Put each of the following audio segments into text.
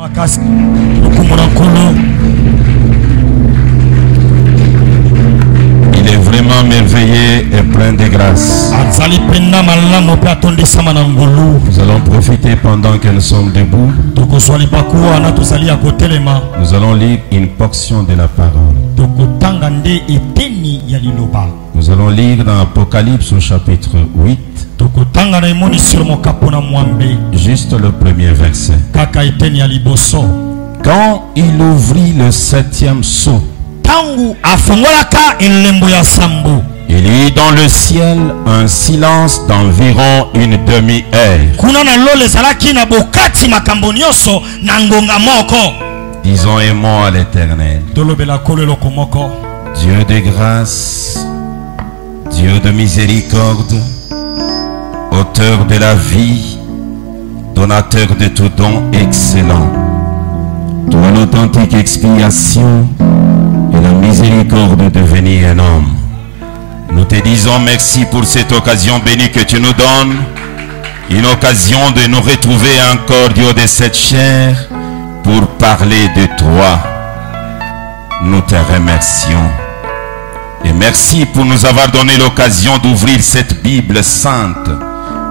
Il est vraiment merveilleux et plein de grâce. Nous allons profiter pendant que nous sommes debout. Nous allons lire une portion de la parole. Nous allons lire dans Apocalypse au chapitre 8. Juste le premier verset. Quand il ouvrit le 7e sceau, il y eut dans le ciel un silence d'environ une demi-heure. Disons un mot à l'Éternel. Dieu de grâce, Dieu de miséricorde, auteur de la vie, donateur de tout don excellent, toi l'authentique expiation et la miséricorde de devenir un homme. Nous te disons merci pour cette occasion bénie que tu nous donnes, une occasion de nous retrouver encore du haut de cette chair pour parler de toi. Nous te remercions. Et merci pour nous avoir donné l'occasion d'ouvrir cette Bible sainte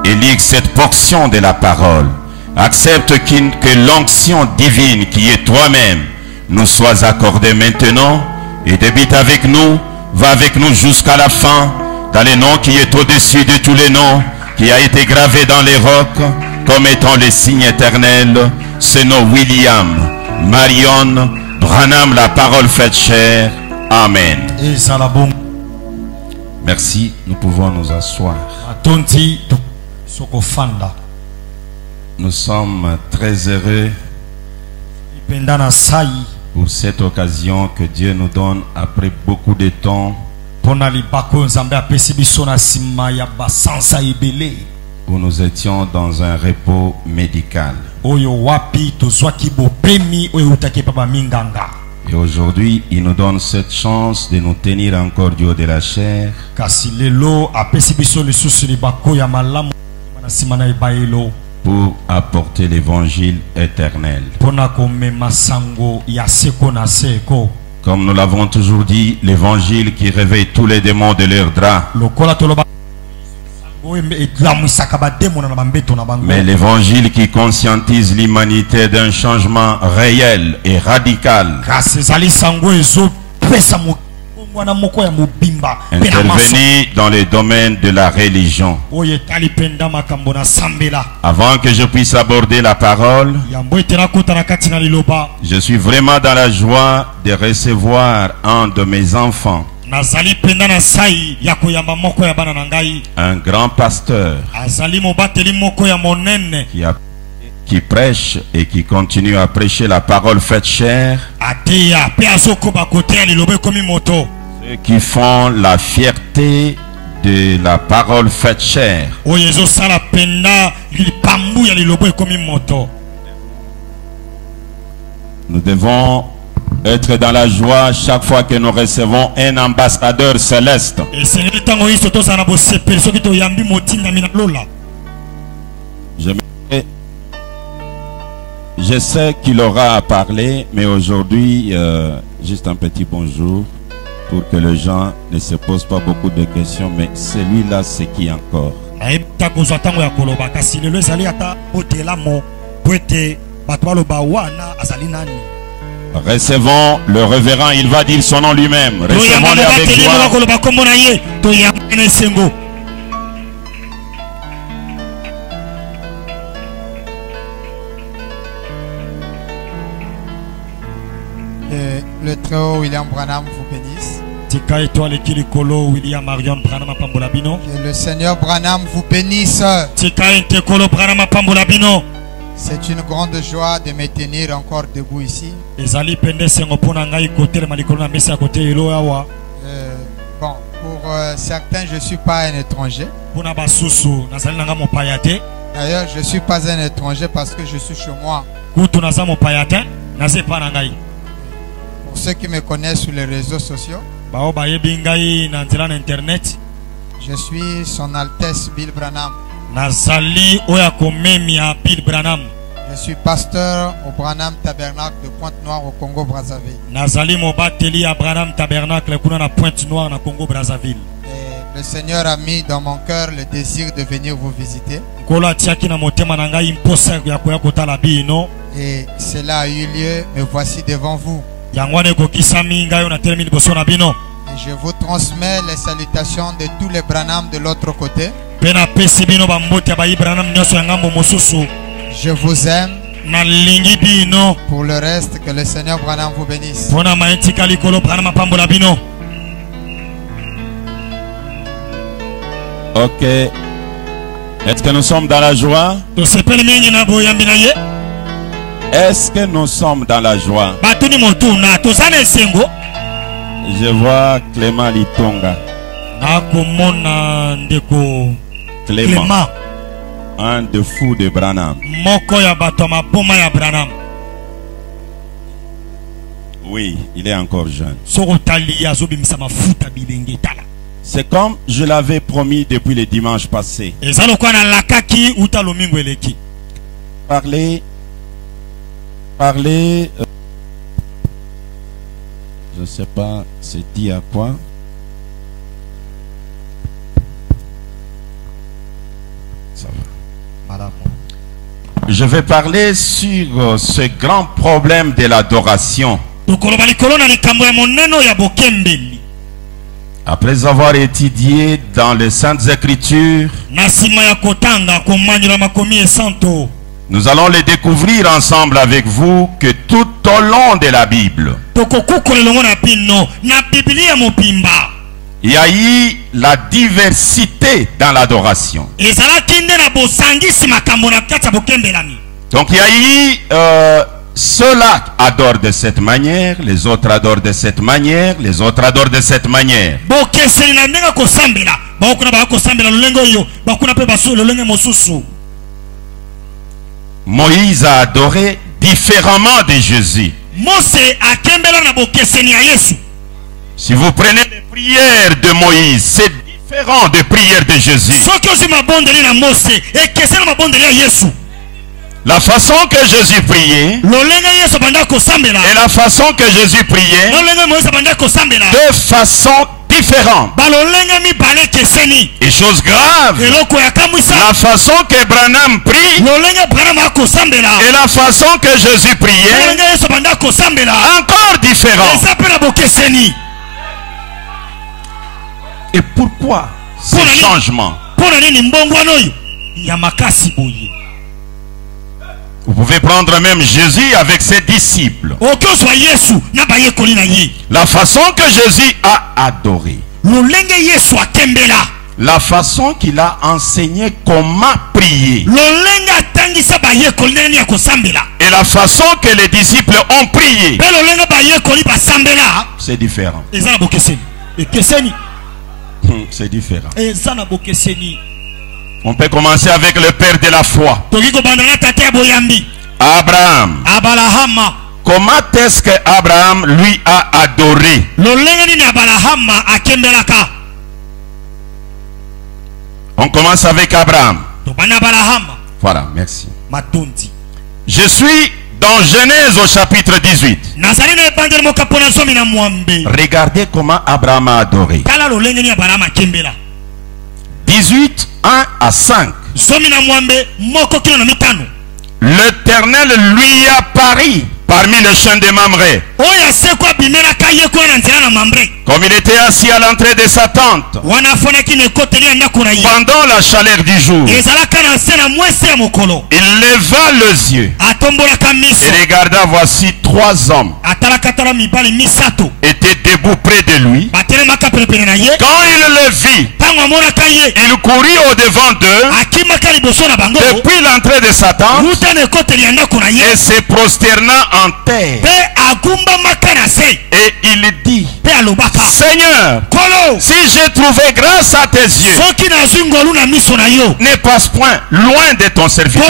et lire cette portion de la parole. Accepte que l'onction divine qui est toi-même nous soit accordée maintenant et débite avec nous, va avec nous jusqu'à la fin, dans le nom qui est au-dessus de tous les noms, qui a été gravé dans les rocs comme étant le signe éternel. C'est nos William, Marion, Branham, la parole faite chair. Amen. Merci, nous pouvons nous asseoir. Nous sommes très heureux pour cette occasion que Dieu nous donne après beaucoup de temps où nous étions dans un repos médical. Et aujourd'hui, il nous donne cette chance de nous tenir encore du haut de la chair pour apporter l'évangile éternel. Comme nous l'avons toujours dit, l'évangile qui réveille tous les démons de leur drap. Mais l'évangile qui conscientise l'humanité d'un changement réel et radical. Intervenir dans le domaine de la religion. Avant que je puisse aborder la parole, je suis vraiment dans la joie de recevoir un de mes enfants, un grand pasteur qui prêche et qui continue à prêcher la parole faite chair, qui font la fierté de la parole faite chair. Nous devons être dans la joie chaque fois que nous recevons un ambassadeur céleste. Je sais qu'il aura à parler, mais aujourd'hui, juste un petit bonjour pour que les gens ne se posent pas beaucoup de questions, mais celui-là, c'est qui encore? Recevons le révérend, il va dire son nom lui-même. Recevons-le avec joie. Le très haut William Branham vous bénisse. Que le Seigneur Branham vous bénisse. C'est une grande joie de me tenir encore debout ici. Bon, pour certains, je ne suis pas un étranger. D'ailleurs, je ne suis pas un étranger parce que je suis chez moi. Pour ceux qui me connaissent sur les réseaux sociaux, je suis Son Altesse Bill Branham. Je suis pasteur au Branham Tabernacle de Pointe-Noire au Congo-Brazzaville. Nazali mobateli ya Branham Tabernacle kuna na Pointe-Noire na Congo-Brazzaville. Et le Seigneur a mis dans mon cœur le désir de venir vous visiter. Nkolo atiaki na motema na ngai mposa ya koya kotala bino. Et cela a eu lieu, me voici devant vous. Yango wana ekokisami ngai oyo natelemi liboso na bino. Et je vous transmets les salutations de tous les Branham de l'autre côté. Pe napesi bino bambote ya bayi Branham nyonso ya ngambo mosusu. Je vous aime. Nalingi bino. Pour le reste, que le Seigneur Branham vous bénisse. Pona maetika likolo Branham apambola bino. Ok. Est-ce que nous sommes dans la joie? Tosepeli mingi na boyambi na ye. Est-ce que nous sommes dans la joie? Batuni motuna tozana esengo. Je vois Clément Litonga. Nakomona ndeko Clément. Un de fous de Branham. Moko ya bato maboma ya Branham. Oui, il est encore jeune. Sokotali azobimisa mafuta bilenge tala. C'est comme je l'avais promis depuis le dimanche passé. Parler, je ne sais pas, c'est dit à quoi. Ça va. Je vais parler sur ce grand problème de l'adoration. Après avoir étudié dans les Saintes Écritures, nous allons les découvrir ensemble avec vous que tout au long de la Bible, il y a eu la diversité dans l'adoration. Donc il y a eu ceux-là adorent de cette manière, les autres adorent de cette manière, les autres adorent de cette manière. Moïse a adoré différemment de Jésus. Si vous prenez les prières de Moïse, c'est différent des prières de Jésus. La façon que Jésus priait et la façon que Jésus priait, deux façons différentes. Et chose grave, la façon que Branham prie et la façon que Jésus priait, encore différent. Et pourquoi ce changement? Vous pouvez prendre même Jésus avec ses disciples. La façon que Jésus a adoré. La façon qu'il a enseigné comment prier. Et la façon que les disciples ont prié. C'est différent. C'est différent. On peut commencer avec le père de la foi, Abraham. Comment est-ce que Abraham lui a adoré? On commence avec Abraham. Voilà, merci. Je suis dans Genèse au chapitre 18. Regardez comment Abraham a adoré. 18, 1 à 5. L'Éternel lui apparut parmi les champs de Mamré. Comme il était assis à l'entrée de sa tente pendant la chaleur du jour, il leva les yeux et regarda, voici 3 hommes étaient debout près de lui. Quand il le vit, il courut au devant d'eux depuis l'entrée de sa tente et se prosterna en terre. Et il dit, Seigneur, si j'ai trouvé grâce à tes yeux, ne passe point loin de ton serviteur.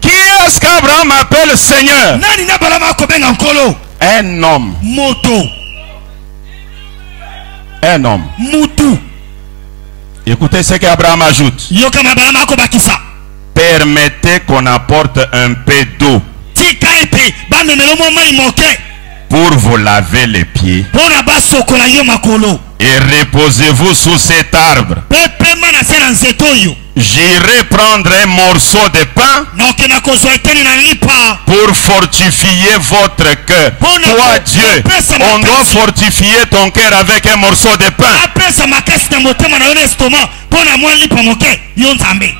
Qui est-ce qu'Abraham appelle Seigneur? Un homme. Un homme. Écoutez ce qu'Abraham ajoute. permettez qu'on apporte un peu d'eau tika ete bamemela mwa mai moke pour vous laver les pieds. mpona basokola yo makolo Et reposez-vous sous cet arbre. mpe pema na se na nzete oyo J'irai prendre un morceau de pain nakokenda kozwa eteni na lipa pour fortifier votre cœur. Toi, Dieu, on doit fortifier ton cœur avec un morceau de pain. apesa makasi na motema na yo na estoma mpona mwa lipa moke yo nzambe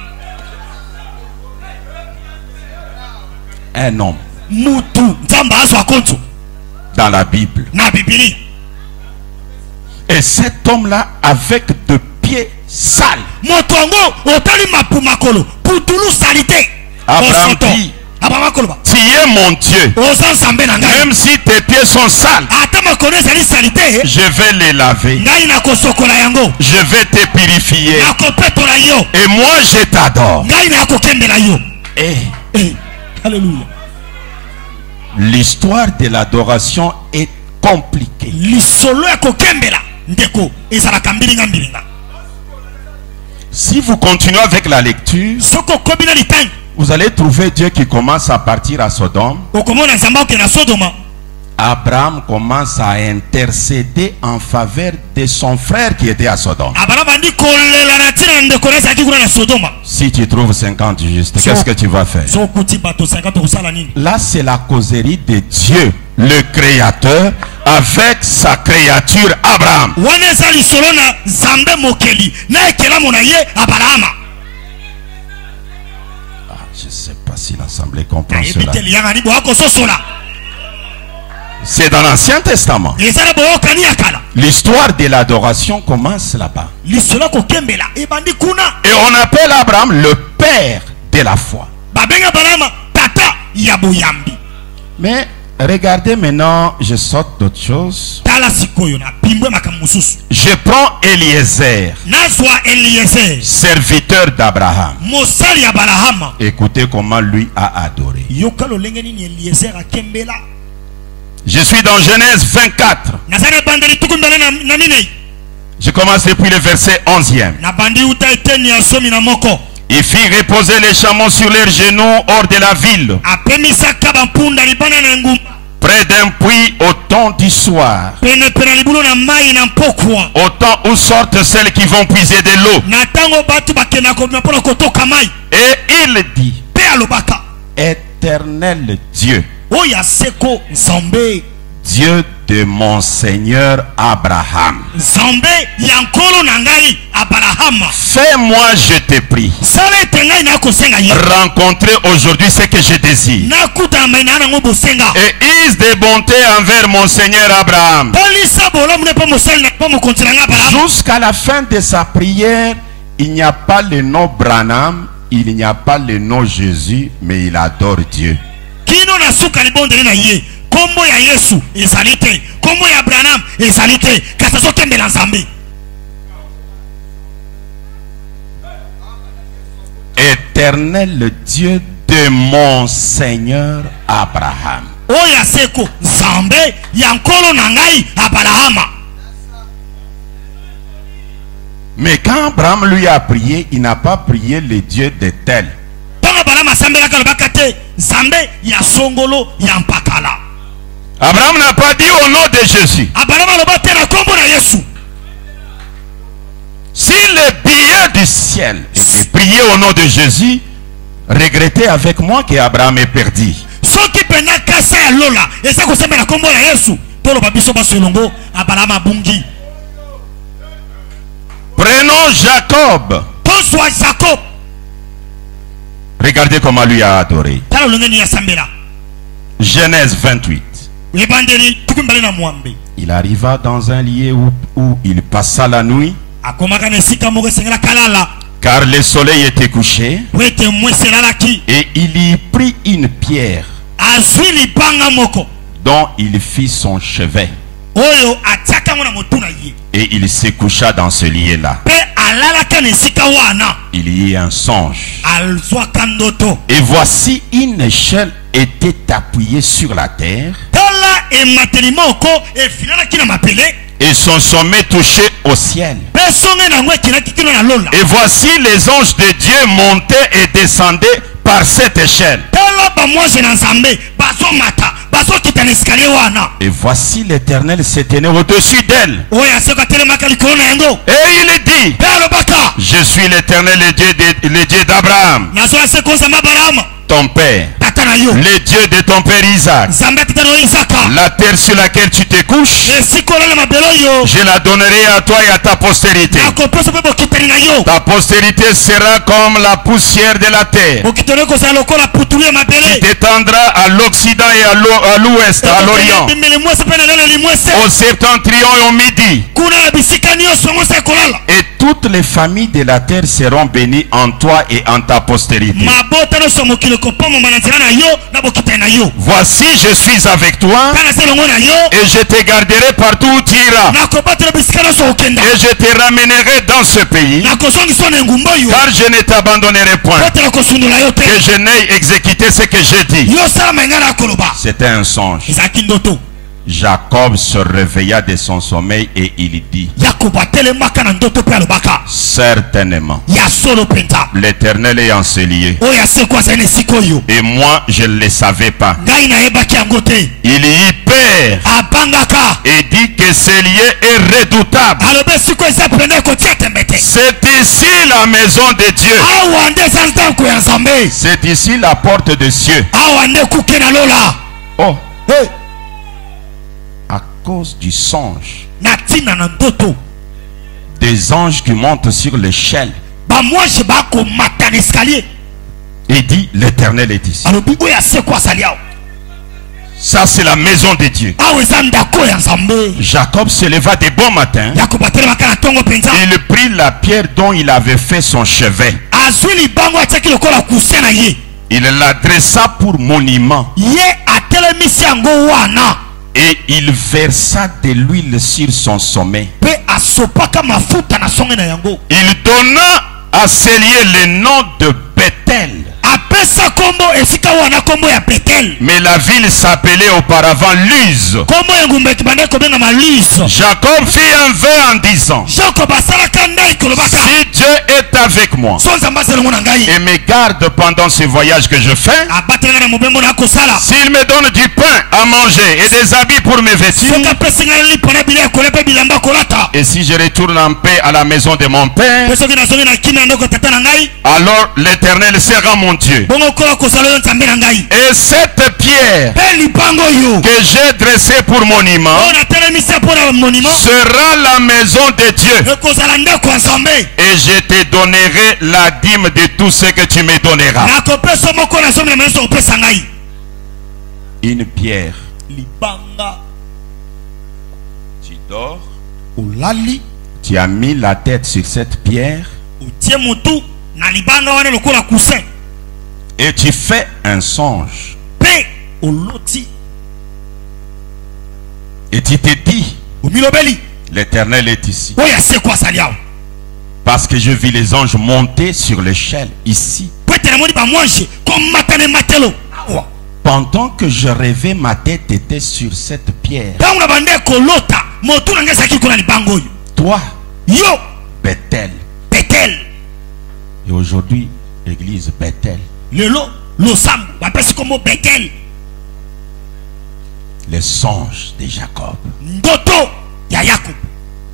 Un homme mutu nzambe azwa kontu dans la Bible. na bibilia Et cet homme-là, avec de pieds sales, moto yango otali mapu makolo putulu salite Abraham dit, abamakolo ba tu es mon Dieu. oza nzambe na ngai Même si tes pieds sont sales, ata makolo ezali salite je vais les laver. ngai nakosokola yango Je vais te purifier. nakopetola yo Et moi, je t'adore. ngai nakokembela yo Et Alléluia. l'histoire de l'adoration est compliquée. lisolo ya kokembela ndeko ezalaka mbilinga Si vous continuez avec la lecture, soki okobi na litangi vous allez trouver Dieu qui commence à partir à Sodome. okomona nzambe akokende na sodoma Abraham commence à intercéder en faveur de son frère qui était à Sodome. abana bandi kolela na ntina na ndeko na ezalaki kuna na sodoma Si tu trouves 50 justes, qu'est-ce que tu vas faire? so okuti bato 50 okosala nini Là, c'est la causerie de Dieu, le Créateur, avec sa créature Abraham. wana eza lisolo na nzambe mokeli na ekelamu na ye abalama Je ne sais pas si l'Assemblée comprend nayebi cela. te liyanga ni boakososola C'est dans l'Ancien Testament. eza na boyokani ya kala L'histoire de l'adoration commence là-bas. lisolo ya kokembela ebandi kuna Et on appelle Abraham le père de la foi. babenga balama tata ya boyambi Mais regardez maintenant, je saute d'autres choses. tala sikoyo na pimbwe makambo mosusu Je prends Eliezer, nazwa eliezer serviteur d'Abraham. mosali ya balahama Écoutez comment lui a adoré. yoka lolenge nini eliezer akembela Je suis dans Genèse 24. naza na ebandeli tuku mbele na minei Je commence depuis le verset 11e. nabandi uta eteni ya somi na moko Il fit reposer les chameaux sur leurs genoux hors de la ville, apemisaka bampunda libanda na ngumba près d'un puits au temps du soir, penepene na libulu na mai na mpokwa au temps où sortent celles qui vont puiser de l'eau. na ntango bato bakendaka kobima mpona kotoka mai Et il dit, mpe alobaka Éternel Dieu, oyo aseko nzambe Dieu de mon Seigneur Abraham, nzambe ya nkolo na ngai abalahama fais-moi, je te prie, sala ete ngai nakosenga ye rencontrer aujourd'hui ce que je désire. nakutana mai na nango bosenga Et use de bonté envers mon Seigneur Abraham. polisa bolamu ne mpo mosali na mpo mokonzi na ngai abalahama Jusqu'à la fin de sa prière, il n'y a pas le nom Branham, il n'y a pas le nom Jésus, mais il adore Dieu. kino na suka libondeli na ye kombo ya yesu ezali te kombo ya abraham ezali te kasi azokembela nzambe Éternel Dieu de mon Seigneur Abraham. oyo aseko nzambe ya nkolo na ngai abalahama Mais quand Abraham lui a prié, il n'a pas prié le Dieu de tel. ntango abalahama asambelaka alobaka te nzambe ya songolo ya mpakala Abraham n'a pas dit au nom de Jésus. abalahama aloba te na kombo na yesu Si le billet du ciel était prié au nom de Jésus, regrettez avec moi que Abraham est perdu. soki mpenza kasa ya lola eza kosambela kombo ya yesu toloba biso basolongo abalahama abungi Prenons Jacob. tozwa jacob Regardez comment lui a adoré. tala olonge nini asambela Genèse 28. ebandeli tuku mbale na mwambe Il arriva dans un lieu où il passa la nuit, akomaka na esika moko esengelaka lala car le soleil était couché, po ete mwasi elalaki et il y prit une pierre azwi libanga moko dont il fit son chevet, oyo atiaka ngo na motu na ye et il se coucha dans ce lieu-là. mpe alalaka na esika wana Il y eut un songe, azwaka ndoto et voici une échelle était appuyée sur la terre, tala emateli moko efinanaki na mapele et son sommet touchait au ciel. Et voici les anges de Dieu montaient et descendaient par cette échelle. Et voici l'Éternel se tenait au-dessus d'elle. Et il dit, je suis l'Éternel, le Dieu d'Abraham, ton père, le Dieu de ton père Isaac. La terre sur laquelle tu te couches, je la donnerai à toi et à ta postérité. Ta postérité sera comme la poussière de la terre, qui t'étendra à l'Occident et à l'Ouest, à l'Orient, au septentrion et au midi. Et toutes les familles de la terre seront bénies en toi et en ta postérité. Voici, je suis avec toi et je te garderai partout où tu iras. Et je te ramènerai dans ce pays, car je ne t'abandonnerai point, que je n'ai exécuté ce que j'ai dit. C'était un songe. Jacob se réveilla de son sommeil et il dit, certainement l'Éternel est en ce lieu, et moi je ne le savais pas. Il y eut peur et dit que ce lieu est redoutable. C'est ici la maison de Dieu, c'est ici la porte de cieux. Oh, à cause du songe des anges qui montent sur l'échelle, et dit, l'Éternel est ici. Ça c'est la maison de Dieu. Jacob se leva de bon matin. Il prit la pierre dont il avait fait son chevet. Il la dressa pour monument. Et il versa de l'huile sur son sommet. Il donna à ce lieu le nom de Bethel. Mais la ville s'appelait auparavant Luz. Jacob fit un vœu en disant, si Dieu est avec moi et me garde pendant ce voyage que je fais, s'il me donne du pain à manger et des habits pour me vêtir, et si je retourne en paix à la maison de mon père, alors l'Éternel sera mon Dieu. Et cette pierre que j'ai dressée pour monument sera la maison de Dieu. Et je te donnerai la dîme de tout ce que tu me donneras. Une pierre. Tu dors. Tu as mis la tête sur cette pierre. Et tu fais un songe. Et tu te dis, l'Éternel est ici. Parce que je vis les anges monter sur l'échelle ici. Pendant que je rêvais, ma tête était sur cette pierre. Toi, Bethel. Et aujourd'hui, église Bethel. Les songes de Jacob.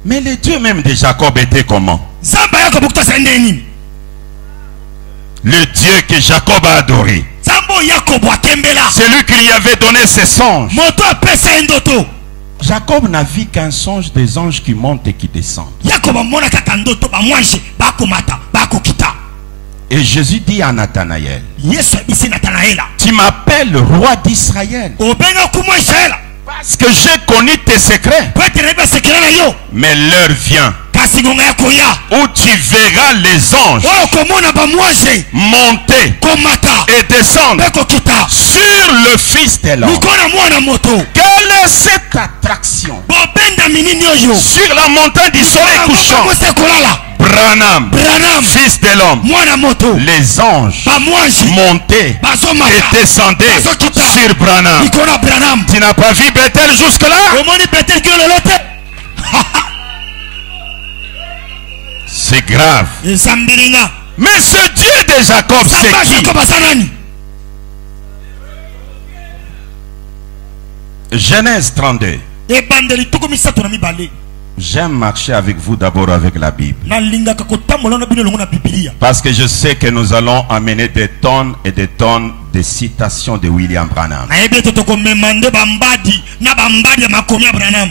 Mais le Dieu même de Jacob était comment? Le Dieu que Jacob a adoré. C'est lui qui lui avait donné ses songes. Jacob n'a vu qu'un songe des anges qui montent et qui descendent. Et Jésus dit à Nathanaël, tu m'appelles roi d'Israël parce que j'ai connu tes secrets. Mais l'heure vient où tu verras les anges monter et descendre sur le Fils de l'homme. Quelle est cette attraction sur la montagne du soleil couchant? Branham, Fils de l'homme, les anges montaient et descendaient sur Branham. Tu n'as pas vu Bethel jusque-là? C'est grave. eza mbilinga. Mais ce Dieu de Jacob, c'est Samba qui? Jacob aza nani? Genèse 32. Ebandeli tuku misato na mibale. J'aime marcher avec vous d'abord avec la Bible. Nalingaka kotambola na bino longo na Biblia. Parce que je sais que nous allons amener des tonnes et des tonnes de citations de William Branham. Nayebi ete tokomemande bambadi na bambadi ya makomi ya Branham.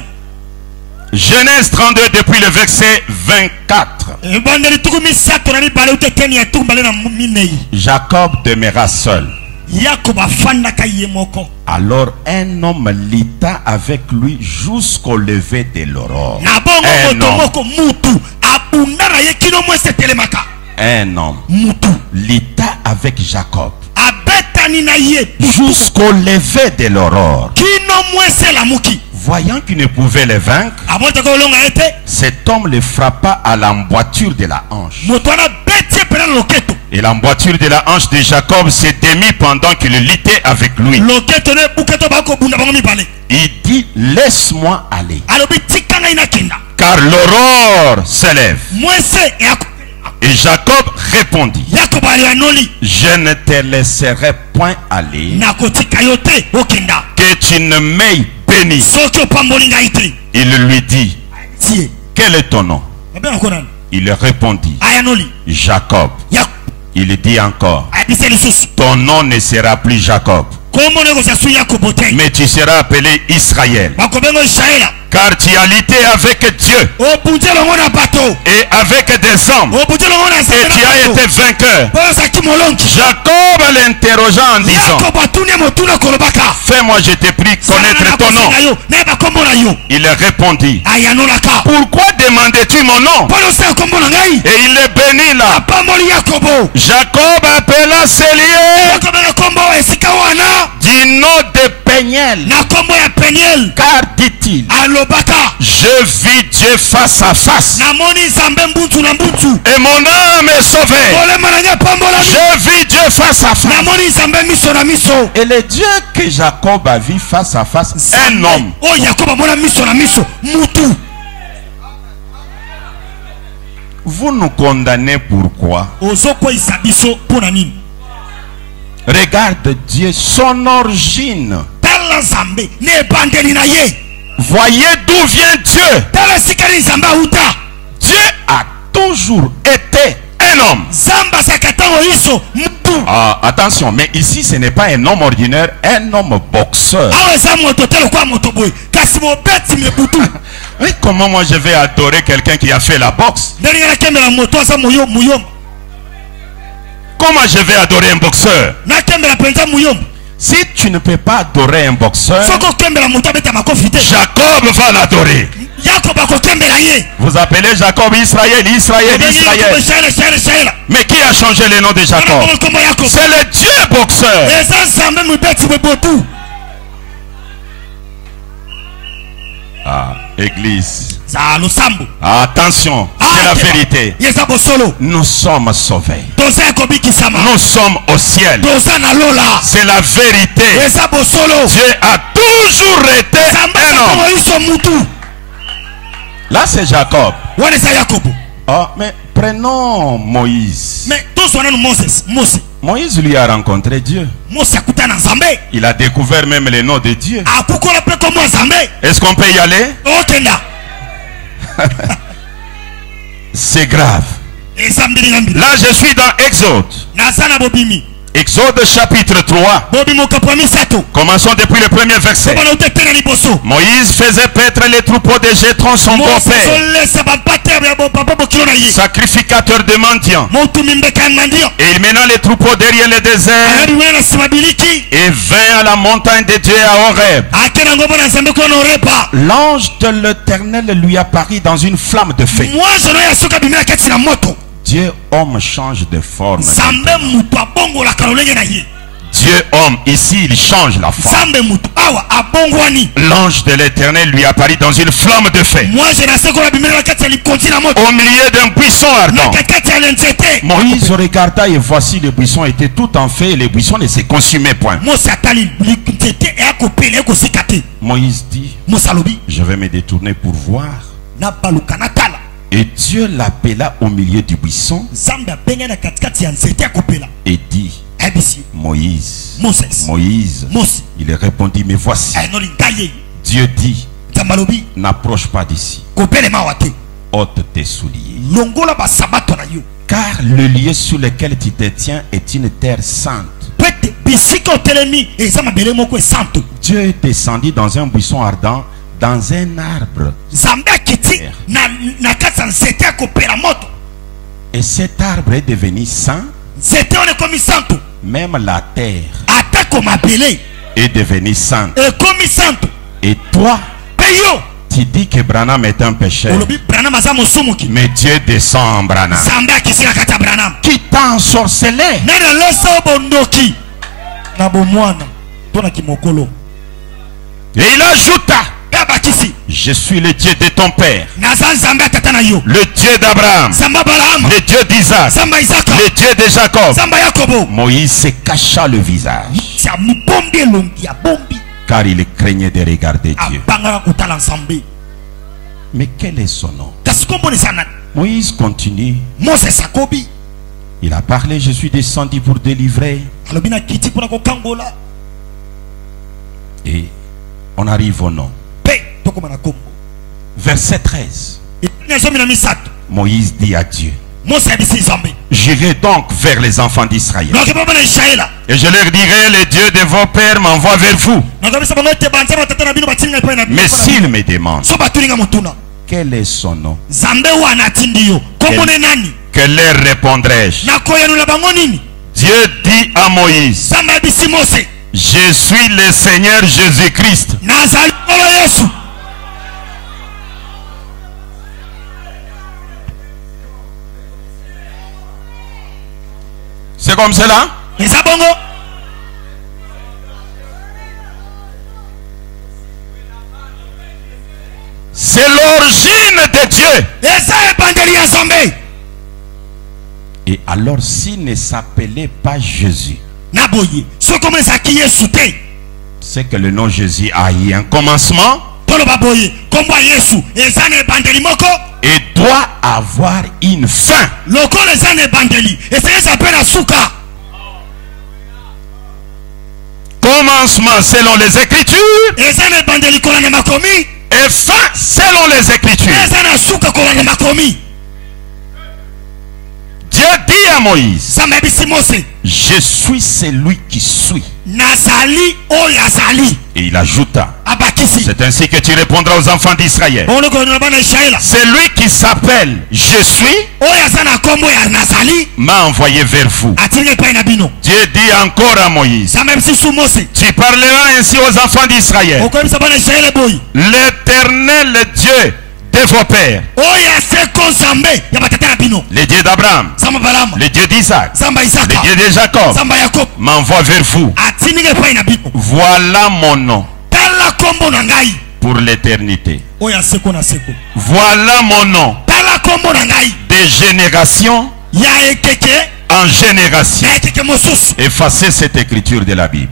Genèse 32 depuis le verset 24. Ebandeli tuku misato na mibale uteteni ya tuku mbale na minei. Jacob demeura seul. Yakob afandaka ye moko. Alors un homme lita avec lui jusqu'au lever de l'aurore. Na bongo moto moko mutu abundana ye kino mwese telemaka. Un homme Mutu lita avec Jacob abetani na ye jusqu'au lever de l'aurore. kino mwese lamuki. Voyant qu'il ne pouvait les vaincre, Abotaka olonga ete cet homme le frappa à l'emboîture de la hanche. moto wana betie pena loketo. Et l'emboîture de la hanche de Jacob s'est démise pendant qu'il luttait avec lui. Loketo ne buketo bako bunda bango mibale. Il dit, laisse-moi aller, Alobi tikanga ina kenda. car l'aurore s'élève. Mwese ya Et Jacob répondit, Yakob alianoli je ne te laisserai point aller, na kotika yote okenda. que tu ne m'aies béni. Soki opamboli ngai te. Il lui dit, Tie. quel est ton nom? Abe nakonani. Il répondit, Ayanoli. Jacob. Yakob Il dit encore, ayabise lisusu. ton nom ne sera plus Jacob, Kombo ne kosasu Yakob te. mais tu seras appelé Israël, Bakobengo Israela. car tu as lutté avec Dieu Obunje longo na bato. et avec des hommes, Obunje longo na et tu as été vainqueur. Bosa kimolongi. Jacob l'interrogea en disant, Yakob atune motuna kolobaka. fais-moi, je te prie, connaître ton nom. Na bakombo na yo. Il répondit, Ayanolaka. pourquoi demandais-tu mon nom? Polo sa kombo na ngai. Et il le bénit là. Apamboli Yakobo. Jacob appela ses lieux Yakob na kombo esika wana. du nom de Peniel, Na kombo ya Peniel. car dit-il, Alobaka. je vis Dieu face à face Na moni zambe mbuntu na mbuntu. et mon âme est sauvée. Ole mananya pambola mi. Je vis Dieu face à Na face. moni zambe miso na miso. Et le Dieu que Jacob a vu face à face, un homme. Oh Yakob amona miso na miso. Mutu. Vous nous condamnez pourquoi? Ozoko isabiso pona nini? Regarde Dieu, son origine. Tala zambe ne bandeli na ye. Voyez d'où vient Dieu. Tala sikari zamba uta. Dieu a toujours été un homme. Zamba sakatango iso mutu. Ah, attention, mais ici ce n'est pas un homme ordinaire, un homme boxeur. Awe za moto telo kwa moto boy. Kasi mo beti me butu. Et comment moi je vais adorer quelqu'un qui a fait la boxe? Ndeni na kembela moto za muyo. Comment je vais adorer un boxeur? Na kembela penza muyo. Si tu ne peux pas adorer un boxeur, Soko kembela moto beta makofite. Jacob va l'adorer. Yakob akokembela ye. Vous appelez Jacob Israël, Israël, Israël. Israël. Mais qui a changé le nom de Jacob? C'est le Dieu boxeur. Eza zambe mu beti me botu. Ah, église. Za lusambu. Attention, c'est la vérité. Yeza bosolo. Nous sommes sauvés. Toza kobiki sama. Nous sommes au ciel. Toza na lola. C'est la vérité. Yeza bosolo. Dieu a toujours été un homme. Zamba iso mutu. Là, c'est Jacob. Wane sa Yakob. Ah, mais prenons Moïse. Mais tous wana no Moses. Moïse lui a rencontré Dieu. Mose akutana na Zambe. Il a découvert même le nom de Dieu. Akukola pe komo Zambe. Est-ce qu'on peut y aller? Okenda. C'est grave. Ezambili ngambi. Là, je suis dans Exode. Nazana bobimi. Exode chapitre 3. Bobimo kapami sato. Commençons depuis le premier verset. Bana utetena liboso. Moïse faisait paître les troupeaux de Jéthron, son beau-père, Mose ba pater ya bo papa bokilo na ye. sacrificateur de mendiants. Motu mimbe kan mandio. Et il mena les troupeaux derrière le désert Ayari wena simabiliki. et vint à la montagne de Dieu à Horeb. Akena ngobo na Zambe ko no repa. L'ange de l'Éternel lui apparut dans une flamme de feu. Mwanzo no yasuka bimina kati na moto. Dieu homme change de forme. Zambe mutu abongo la kalolenge na ye. Dieu homme, ici il change la forme. Zambe mutu awa abongwani. L'ange de l'Éternel lui apparut dans une flamme de feu Moi je na seko la bimina kati ya likonti na moto. au milieu d'un buisson ardent. Na kati ya lenzete. Moïse regarda et voici le buisson était tout en feu et le buisson ne se consumait point. Mose atali likonti e akopele ko sikate. Moïse dit, Mose alobi je vais me détourner pour voir na baluka na tala. Et Dieu l'appela au milieu du buisson et dit, Moïse, Moïse. Il répondit, mais voici. Dieu dit, n'approche pas d'ici. Ôte tes souliers. Car le lieu sur lequel tu te tiens est une terre sainte. Dieu est descendu dans un buisson ardent, dans un arbre. Et cet arbre est devenu saint. Même la terre est devenue sainte. Et toi, tu dis que Branham est un pécheur. Mais Dieu descend en Branham. Qui t'a ensorcelé? Et il ajouta, je suis le Dieu de ton père, le Dieu d'Abraham, le Dieu d'Isaac, le Dieu de Jacob. Moïse se cacha le visage, car il craignait de regarder Dieu. Mais quel est son nom? Moïse continue. Il a parlé, je suis descendu pour délivrer. Et on arrive au nom. Verset 13. Moïse dit à Dieu, j'irai donc vers les enfants d'Israël et je leur dirai, le Dieu de vos pères m'envoie vers vous. Mais s'ils me demandent, quel est son nom, que leur répondrai-je? Dieu dit à Moïse, je suis le Seigneur Jésus-Christ. C'est comme cela? C'est l'origine de Dieu. Et alors, s'il ne s'appelait pas Jésus, c'est que le nom Jésus a eu un commencement et doit avoir une fin. Commencement selon les Écritures et fin selon les Écritures. Dieu dit à Moïse, je suis celui qui suis. Et il ajouta, c'est ainsi que tu répondras aux enfants d'Israël. Celui qui s'appelle je suis m'a envoyé vers vous. Dieu dit encore à Moïse, tu parleras ainsi aux enfants d'Israël. L'Éternel Dieu de vos pères, le Dieu d'Abraham, le Dieu d'Isaac, le Dieu de Jacob, m'envoie vers vous. Voilà mon nom pour l'éternité. Voilà mon nom de génération en génération. Effacez cette écriture de la Bible.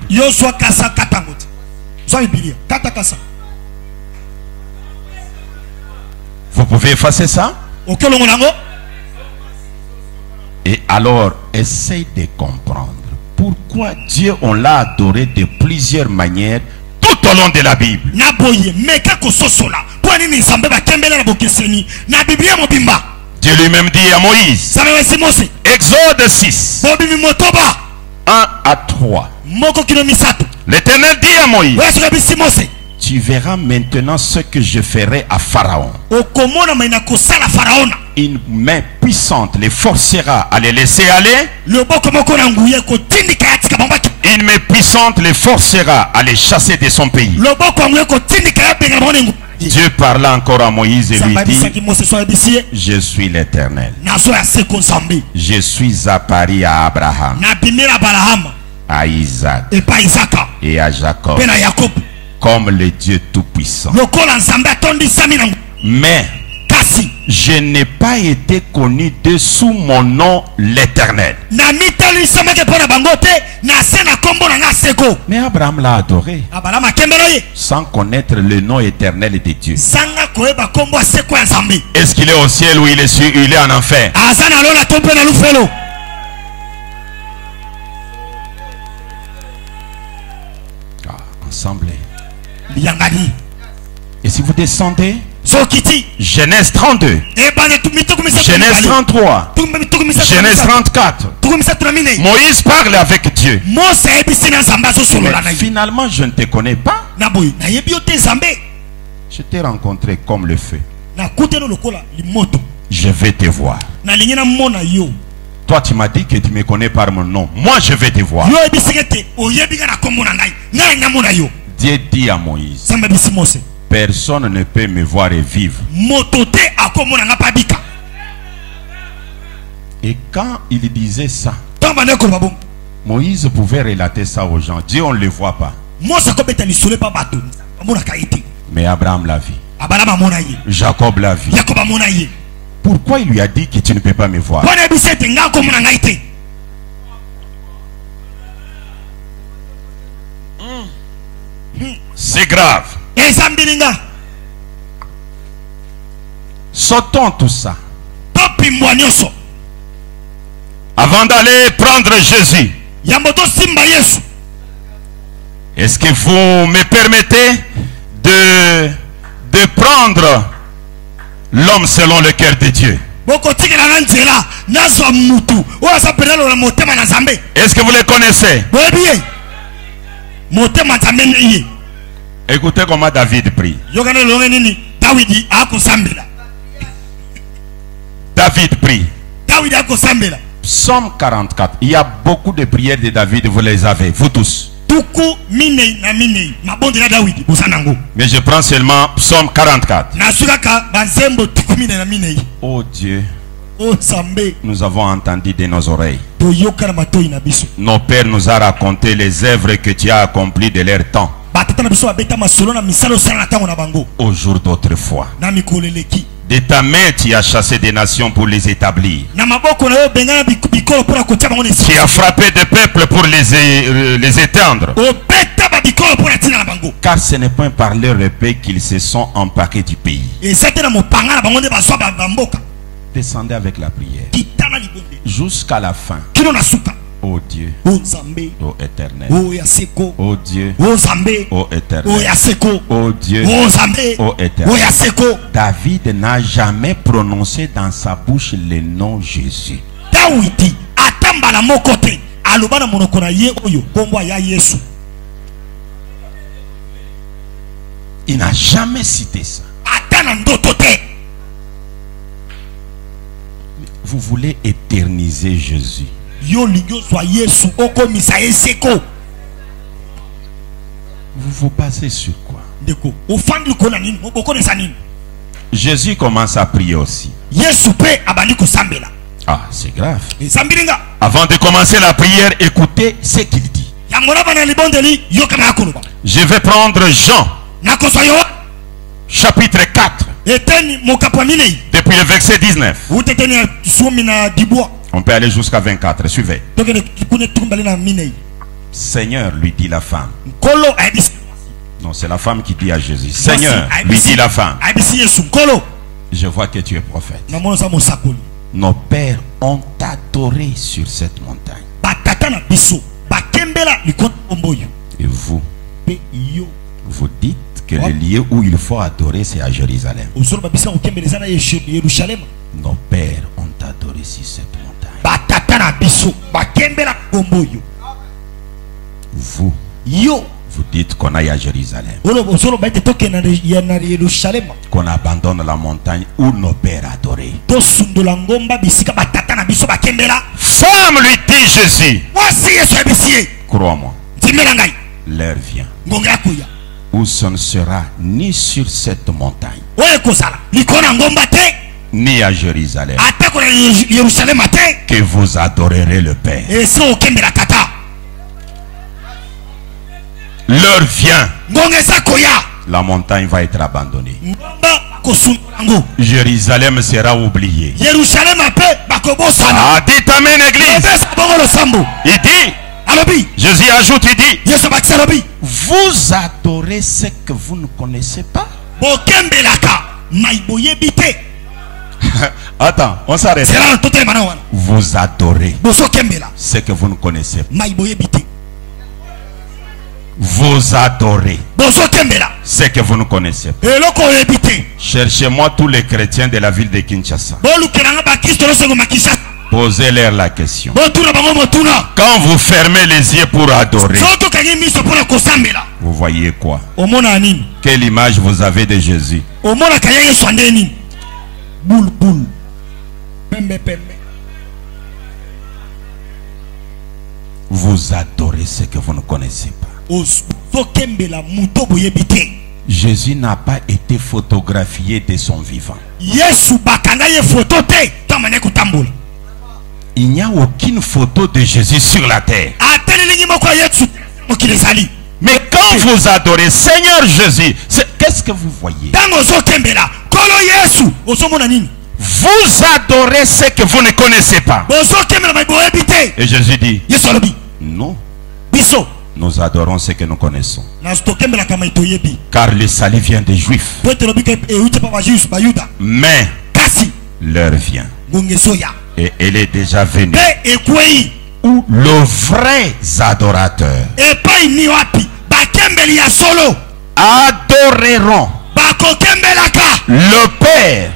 Vous pouvez effacer ça? Et alors, essaye de comprendre pourquoi Dieu, on l'a adoré de plusieurs manières tout au long de la Bible. Dieu lui-même dit à Moïse, Exode 6, 1 à 3. L'Éternel dit à Moïse, tu verras maintenant ce que je ferai à Pharaon. Une main puissante les forcera à les laisser aller. Une main puissante les forcera à les chasser de son pays. Dieu parla encore à Moïse et lui dit, je suis l'Éternel. Je suis apparu à Abraham, à Isaac et à Jacob comme le Dieu Tout-Puissant. Mais Je n'ai pas été connu de sous mon nom l'Éternel. Mais Abraham l'a adoré sans connaître le nom éternel de Dieu. Est-ce qu'il est au ciel ou il est en enfer? Ensemble. Et si vous descendez, Genèse 32, Genèse 33, Genèse 34, Moïse parle avec Dieu. Mais finalement, je ne te connais pas. Je t'ai rencontré comme le feu. Je vais te voir. Toi, tu m'as dit que tu me connais par mon nom. Moi, je vais te voir. Dieu dit à Moïse, personne ne peut me voir et vivre. Et quand il disait ça, Moïse pouvait relater ça aux gens. Dieu, on ne le voit pas. Mais Abraham l'a vu. Jacob l'a vu. Pourquoi il lui a dit que tu ne peux pas me voir? C'est grave. Sautons tout ça. Avant d'aller prendre Jésus, est-ce que vous me permettez de prendre l'homme selon le cœur de Dieu? Est-ce que vous les connaissez? Écoutez comment David prie. David prie. Psaume 44. Il y a beaucoup de prières de David, vous les avez, vous tous. Mais je prends seulement Psaume 44. Oh Dieu, nous avons entendu de nos oreilles. Nos pères nous ont raconté les œuvres que tu as accomplies de leur temps. Au jour d'autrefois, de ta main tu as chassé des nations pour les établir. Tu as frappé des peuples pour les éteindre. Car ce n'est pas par leur épée qu'ils se sont emparés du pays. Descendez avec la prière jusqu'à la fin. Oh Dieu, oh éternel, oh Dieu, oh éternel, oh Dieu, oh éternel. David n'a jamais prononcé dans sa bouche le nom Jésus. Il n'a jamais cité ça. Vous voulez éterniser Jésus. Vous vous basez sur quoi? Jésus commence à prier aussi. Ah, c'est grave. Avant de commencer la prière, écoutez ce qu'il dit. Je vais prendre Jean, chapitre 4, depuis le verset 19. On peut aller jusqu'à 24. Suivez. Seigneur, lui dit la femme. Non, c'est la femme qui dit à Jésus. Seigneur, lui dit la femme. Je vois que tu es prophète. Nos pères ont adoré sur cette montagne. Et vous, vous dites que le lieu où il faut adorer, c'est à Jérusalem. Nos pères ont adoré sur cette montagne. Vous, vous dites qu'on aille à Jérusalem, qu'on abandonne la montagne où nos pères adoraient. Femme, lui dit Jésus, crois-moi, l'heure vient où ce ne sera ni sur cette montagne ni à Jérusalem que vous adorerez le Père. L'heure vient, la montagne va être abandonnée. Jérusalem sera oublié. Yerusalem ape bakobosana. Ah, dites amen, église. Il dit, Jésus ajoute, il dit, vous adorez ce que vous ne connaissez pas. Attends, on s'arrête. Vous adorez ce que vous ne connaissez pas. Vous adorez ce que vous ne connaissez pas. Cherchez-moi tous les chrétiens de la ville de Kinshasa. Posez-leur la question. Quand vous fermez les yeux pour adorer, vous voyez quoi? Quelle image vous avez de Jésus? Vous adorez ce que vous ne connaissez pas. Jésus n'a pas été photographié de son vivant. Il n'y a aucune photo de Jésus sur la terre. Mais quand vous adorez Seigneur Jésus, qu'est-ce que vous voyez? Vous adorez ce que vous ne connaissez pas. Et Jésus dit, non, nous adorons ce que nous connaissons. Car le salut vient des Juifs. Mais l'heure vient, et elle est déjà venue, où le vrai adorateur adoreront le Père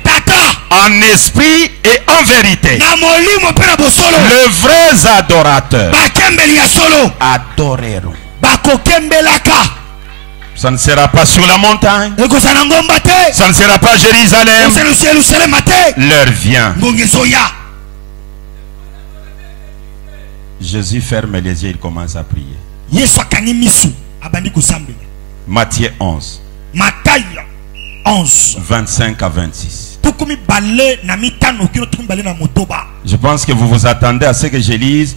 en esprit et en vérité. Le vrai adorateur adoreront. Ça ne sera pas sur la montagne, ça ne sera pas Jérusalem. L'heure vient. Jésus ferme les yeux, il commence à prier. Matthieu 11, 25 à 26. Je pense que vous vous attendez à ce que je lise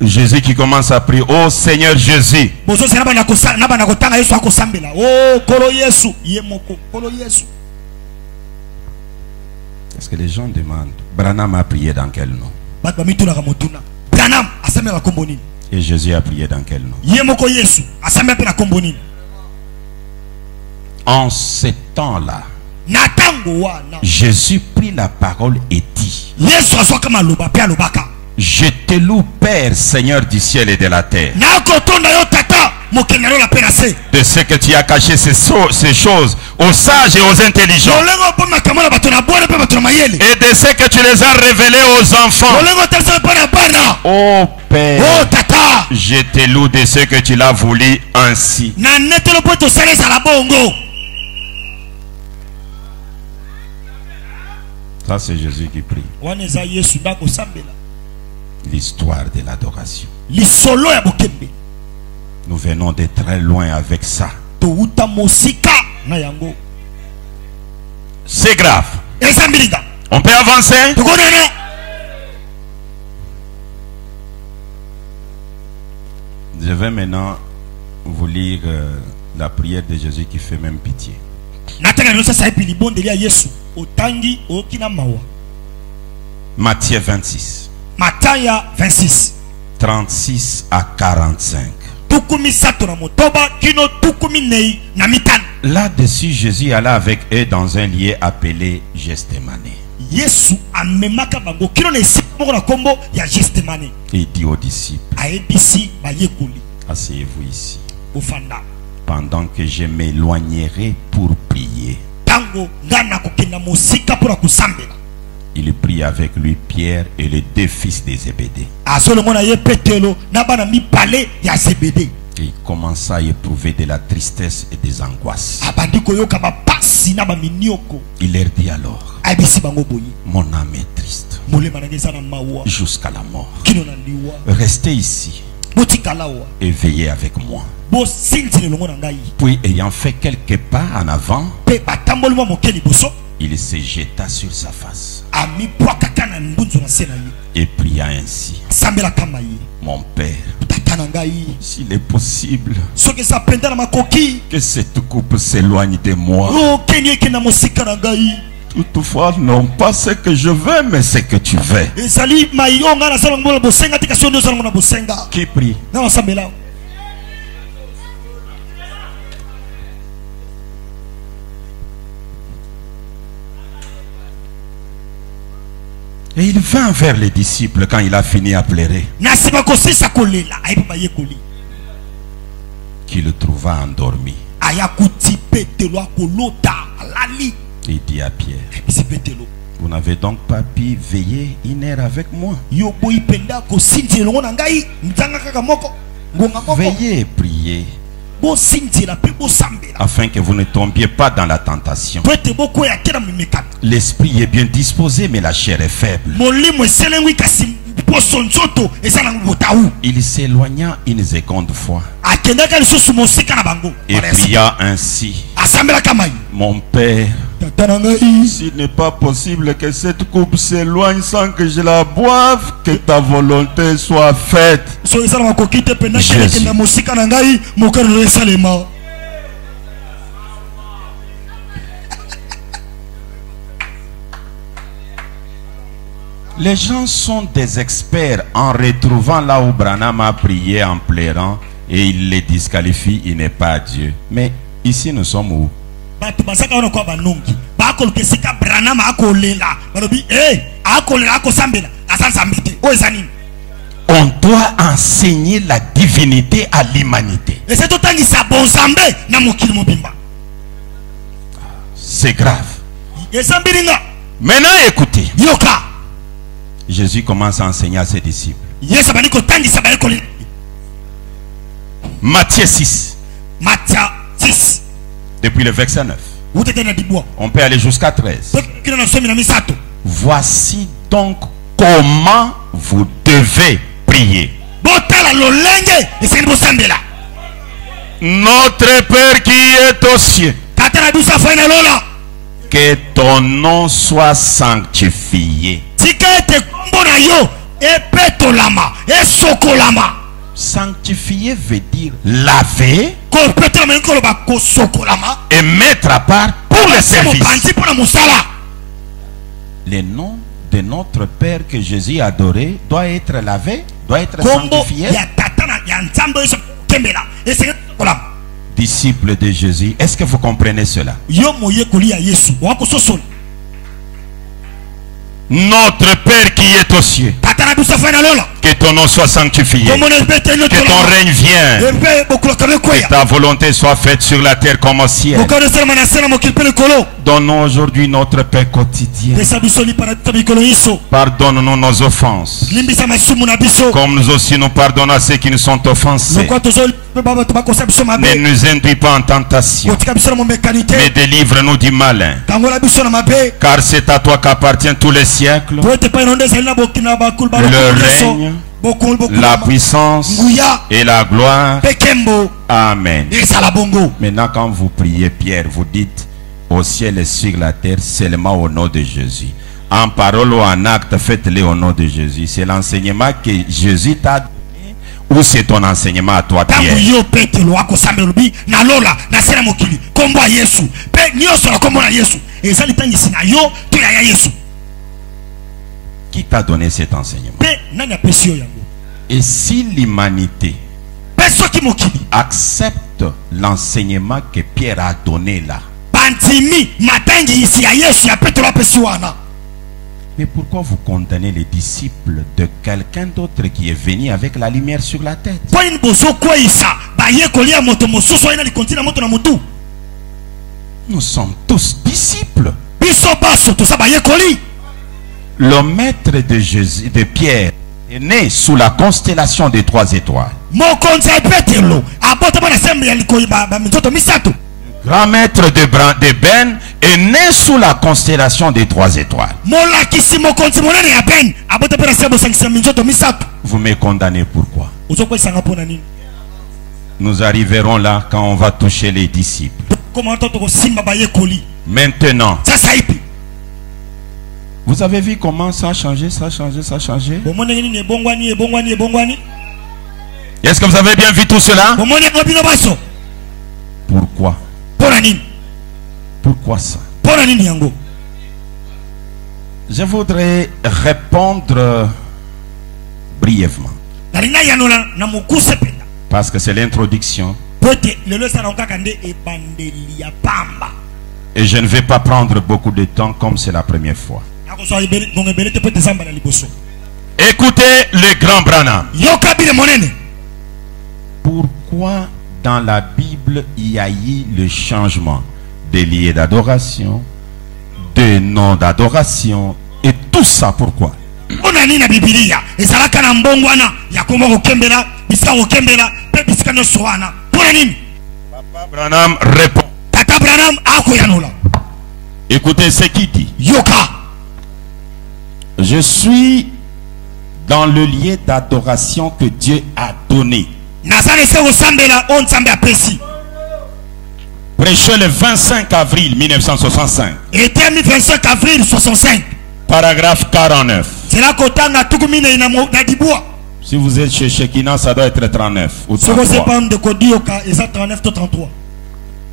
Jésus qui commence à prier. Oh Seigneur Jésus. Parce que les gens demandent, Branham a prié dans quel nom? Et Jésus a prié dans quel nom? En ce temps-là, Jésus prit la parole et dit, je te loue Père, Seigneur du ciel et de la terre, de ce que tu as caché ces choses aux sages et aux intelligents, et de ce que tu les as révélés aux enfants. Oh Père, je te loue de ce que tu l'as voulu ainsi. Ça c'est Jésus qui prie. L'histoire de l'adoration. Nous venons de très loin avec ça. C'est grave. On peut avancer? Je vais maintenant vous lire la prière de Jésus qui fait même pitié. Matthieu 26. 36 à 45. Là-dessus, Jésus alla avec eux dans un lieu appelé Gethsémane. Il dit aux disciples, asseyez-vous ici, pendant que je m'éloignerai pour prier. Il prit avec lui Pierre et les deux fils de Zébédée. Et il commença à éprouver de la tristesse et des angoisses. Il leur dit alors, mon âme est triste jusqu'à la mort. Restez ici et veillez avec moi. Puis ayant fait quelques pas en avant, Il se jeta sur sa face amibwakaka na mbunzu na se na ye et pria ainsi. asambelaka ye. Mon Père, tata na ngai, s'il est possible soki eza mpenza na makoki que cette couple s'éloigne de moi. okeni eke na mosika na ngai. Toutefois, non pas ce que je veux, mais ce que tu veux. ezali mai oyo ngai nasala ngo na bosenga te kasi oyo nde ozala ngo na bosenga. Qui prie? na basambela Et il vint vers les disciples quand il a fini à pleurer, na nsima kosisa kolela ayebi bayekoli qui le trouva endormi. aya kuti petelo akolota alali. Il dit à Pierre, ayebisi petelo vous n'avez donc pas pu veiller une heure avec moi? yo boyi mpenza kosinzela elongo na ngai nzanga kaka moko ngonga moko. Veillez et priez bosinzela mpe bosambela afin que vous ne tombiez pas dans la tentation. po ete bokoya te na mimekano. L'esprit est bien disposé, mais la chair est faible. molimo eselengwi kasi poso nzoto eza na botawu. Il s'éloigna une seconde fois akendaka lisusu mosika na bango et pria ainsi, asambelaka mai. mon Père, tata na ngai, s'il n'est pas possible que cette coupe s'éloigne sans que je la boive, que ta volonté soit faite. so eza na makoki te mpenza Jésus. kelekenda mosika na ngai mokano esalema. Les gens sont des experts en retrouvant là où Branham a prié en pleurant et ils les disqualifient, il n'est pas Dieu. Mais ici nous sommes où? bato bazaka wana kwa banongi bakoluka esika branama akolela balobi akolela akosambela aza nzambe te oyo eza nini. On doit enseigner la divinité à l'humanité. ese totangisa bonzambe na mokili mobimba. C'est grave. eza mbilinga. Maintenant écoutez, yoka Jésus commence à enseigner à ses disciples. yesu abandi kotangisa bayekoli. Matthieu 6, matia 6 depuis le verset 9. utete na dibwa On peut aller jusqu'à 13. tokina na somi na misato. Voici donc comment vous devez prier. botala lolenge esengeli bosambela. Notre Père qui est aux cieux, tata na biso afai na lola que ton nom soit sanctifié. tika ete kombo na yo epetolama esokolama. Sanctifié veut dire laver kopetolama elingi koloba kosokolama et mettre à part pour le service. mopanzi mpo na mosala. Le nom de notre Père que Jésus a adoré doit être lavé, doit être kombo sanctifié. ya tata na ya nzambe oyo kembela esengeli kosokolama. Disciples de Jésus, est-ce que vous comprenez cela? yo moyekoli ya yesu wakososola. Notre Père qui est aux cieux, tata na biso afai na lola que ton nom soit sanctifié, komona que ton règne vienne, epe bokulaka bekwea ta volonté soit faite sur la terre comme au ciel. bokano esalama na se na mokili mpe likolo. Donne-nous aujourd'hui notre pain quotidien. pesa biso lipa na biso mikolo nyonso. Pardonne-nous nos offenses, limbisa masumu na biso comme nous aussi nous pardonnons à ceux qui nous sont offensés. lokwa tozolipa bato bakosa biso Ne mabe nous induis pas en tentation, kotika biso na momekani mais te délivre-nous du malin. kangola biso na mabe Car c'est à toi qu'appartiennent tous les siècles, po ete pai na nde ezali na bokina bakulu le règne, la puissance nguya et la gloire. mpe kembo Amen. ezala bongo. Maintenant, quand vous priez, Pierre, vous dites au ciel et sur la terre seulement au nom de Jésus. En parole ou en acte, faites-le au nom de Jésus. C'est l'enseignement que Jésus t'a donné ou c'est ton enseignement à toi, ntango Pierre? yo petelo akosambela lobi na lola na se na mokili kombo ya yesu mpe nyonso na kombo na yesu eza litangisi na yo to ya yesu. Qui t'a donné cet enseignement? mpe nani apesi yo yango? Et si l'humanité mpe soki mokili accepte l'enseignement que Pierre a donné là, bandimi matangisi ya yesu ya petelo apesi wana, mais pourquoi vous condamnez les disciples de quelqu'un d'autre qui est venu avec la lumière sur la tête? mpo nini bozokweyisa bayekoli ya moto mosusu oyo na likonzi na moto na motu? Nous sommes tous disciples. biso baso toza bayekoli. Le maître de Jésus, de Pierre, est né sous la constellation des 3 étoiles. mokonzi ya petelo abotama na sembe ya likoi minzoto misato. Grand maître de Ben est né sous la constellation des 3 étoiles. molakisi mokonzi monene ya ben abota mpe na se bosangisa minzoto misato. Vous me condamnez pourquoi? ozokwesanga mpo na nini? Nous arriverons là quand on va toucher les disciples. koma to tokosimba bayekoli Maintenant, sasa ipi Vous avez vu comment ça a changé, ça a changé, ça a changé? Est-ce que vous avez bien vu tout cela? Pourquoi? Pourquoi ça? Je voudrais répondre brièvement. Parce que c'est l'introduction. Et je ne vais pas prendre beaucoup de temps comme c'est la première fois. Écoutez le grand Branham. Pourquoi dans la Bible il y a eu le changement des lieux d'adoration, de noms d'adoration et tout ça? Pourquoi? Papa Branham répond. Écoutez ce qu'il dit. Je suis dans le lieu d'adoration que Dieu a donné. Prêché le 25 avril 1965. Paragraphe 49. Si vous êtes chez Shekina, ça doit être 39 ou 33.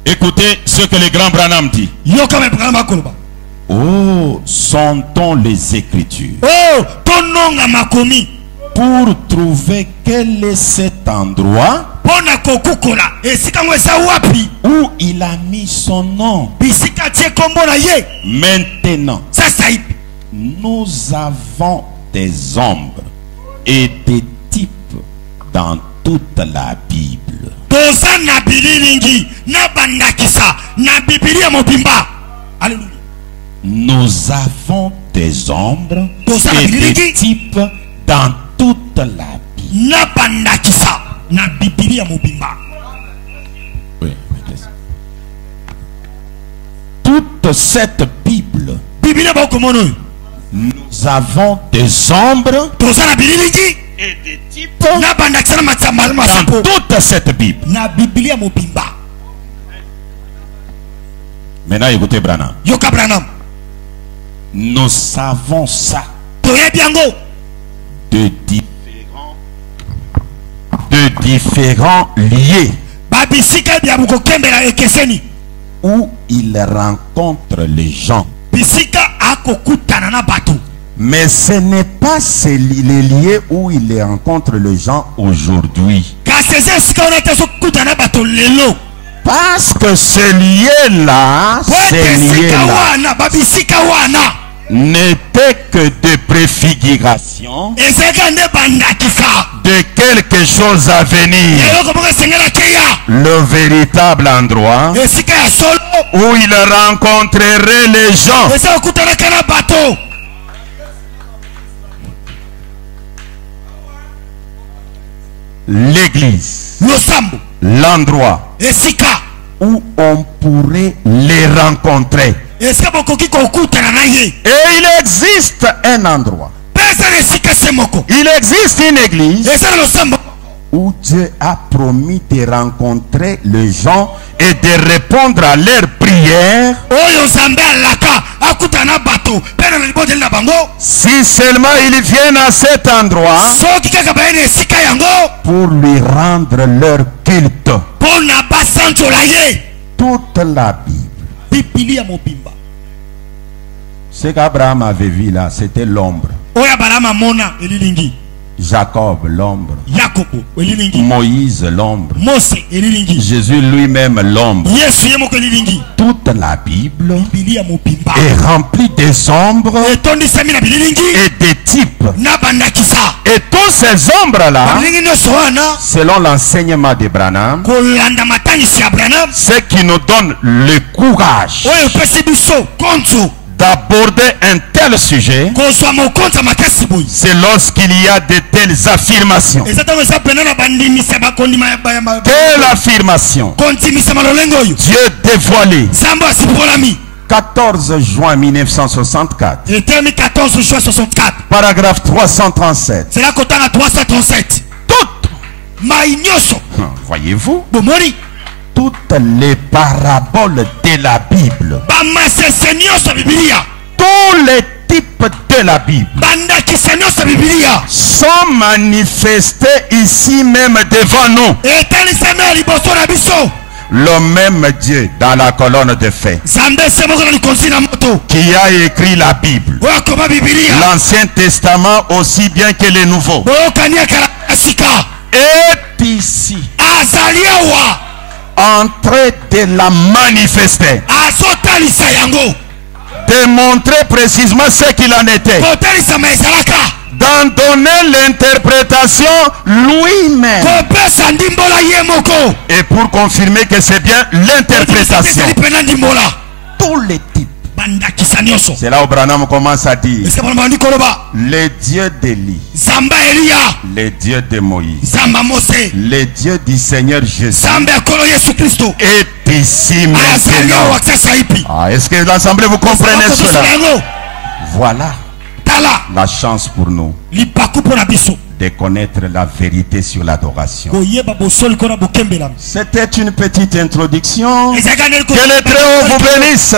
Écoutez ce que le grand Branham dit. Oh, sont-on les Écritures pour trouver quel est cet endroit où il a mis son nom. Maintenant, nous avons des ombres et des types dans toute la Bible. Nous avons des ombres et des types dans toute la Bible. Oui, toute cette Bible, nous avons des ombres et des types dans toute cette Bible. Maintenant, écoutez Branham. Nous savons ça de différents lieux où il rencontre les gens. Mais ce n'est pas les lieux où il rencontre les gens aujourd'hui. Parce que ce lieu-là, n'était que de préfiguration de quelque chose à venir. Le véritable endroit où il rencontrerait les gens. L'église, l'endroit où on pourrait les rencontrer. Et il existe un endroit, il existe une église où Dieu a promis de rencontrer les gens et de répondre à leurs prières. Si seulement ils viennent à cet endroit pour lui rendre leur culte. Toute la Bible. Ce qu'Abraham avait vu là, c'était l'ombre. Jacob, l'ombre. Moïse, l'ombre. Jésus lui-même, l'ombre. Toute la Bible est remplie des ombres et des types. Et tous ces ombres-là, selon l'enseignement de Branham, ce qui nous donne le courage d'aborder un tel sujet, c'est lorsqu'il y a de telles affirmations. Quelle affirmation? Dieu dévoilé. 14 juin 1964. Paragraphe 337. Toutes. Voyez-vous? Toutes les paraboles de la Bible, tous les types de la Bible sont manifestés ici même devant nous. Le même Dieu dans la colonne de feu qui a écrit la Bible, l'Ancien Testament aussi bien que le Nouveau, est ici en train de la manifester, de montrer précisément ce qu'il en était, d'en donner l'interprétation lui-même, et pour confirmer que c'est bien l'interprétation. Tous les types. C'est là où Branham commence à dire le Dieu d'Élie, le Dieu de Moïse, le Dieu du Seigneur Jésus est ici maintenant. Est-ce que l'Assemblée vous comprenez cela? Voilà la chance pour nous de connaître la vérité sur l'adoration. C'était une petite introduction. Que le Très-Haut vous bénisse.